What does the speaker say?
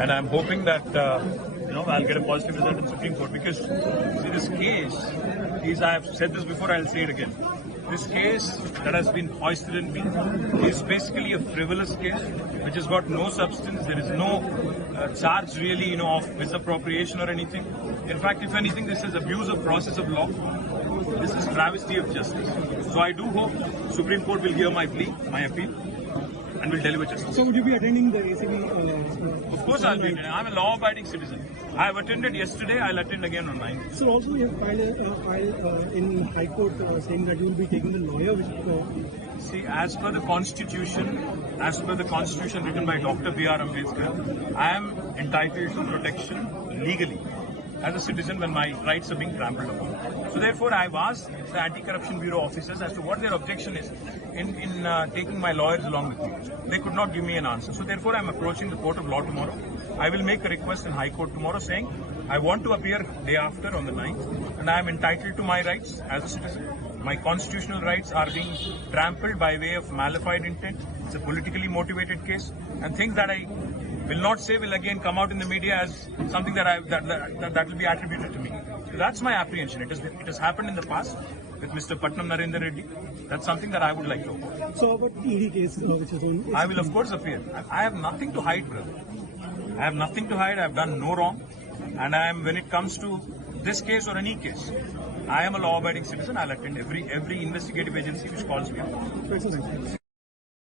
and I'm hoping that I'll get a positive result in Supreme Court, because see, this case is, I have said this before, I'll say it again. This case that has been hoisted in me is basically a frivolous case which has got no substance. There is no charge really, of misappropriation or anything. In fact, if anything, this is abuse of process of law. This is travesty of justice. So I do hope Supreme Court will hear my plea, my appeal, and will deliver justice. So would you be attending the ACB? Of course I'll be attending. I'm a law-abiding citizen. I have attended yesterday, I'll attend again on 9th. So also you have filed a file in High Court saying that you will be taking the lawyer which... See, as per the constitution written by Dr. B.R. Ambedkar, I am entitled to protection legally as a citizen when my rights are being trampled upon. So therefore, I've asked the Anti-Corruption Bureau officers as to what their objection is in taking my lawyers along with me. They could not give me an answer. So therefore, I'm approaching the Court of Law tomorrow. I will make a request in High Court tomorrow saying I want to appear day after on the 9th, and I am entitled to my rights as a citizen. My constitutional rights are being trampled by way of malified intent. It's a politically motivated case, and things that I will not say will again come out in the media as something that will be attributed to me. So that's my apprehension. It has happened in the past with Mr. Patnam Narendra Reddy. That's something that I would like to avoid. So about ED case which is on... I will of course appear. I have nothing to hide, brother. I have nothing to hide. I have done no wrong. And when it comes to this case or any case, I am a law-abiding citizen. I'll attend every investigative agency which calls me up.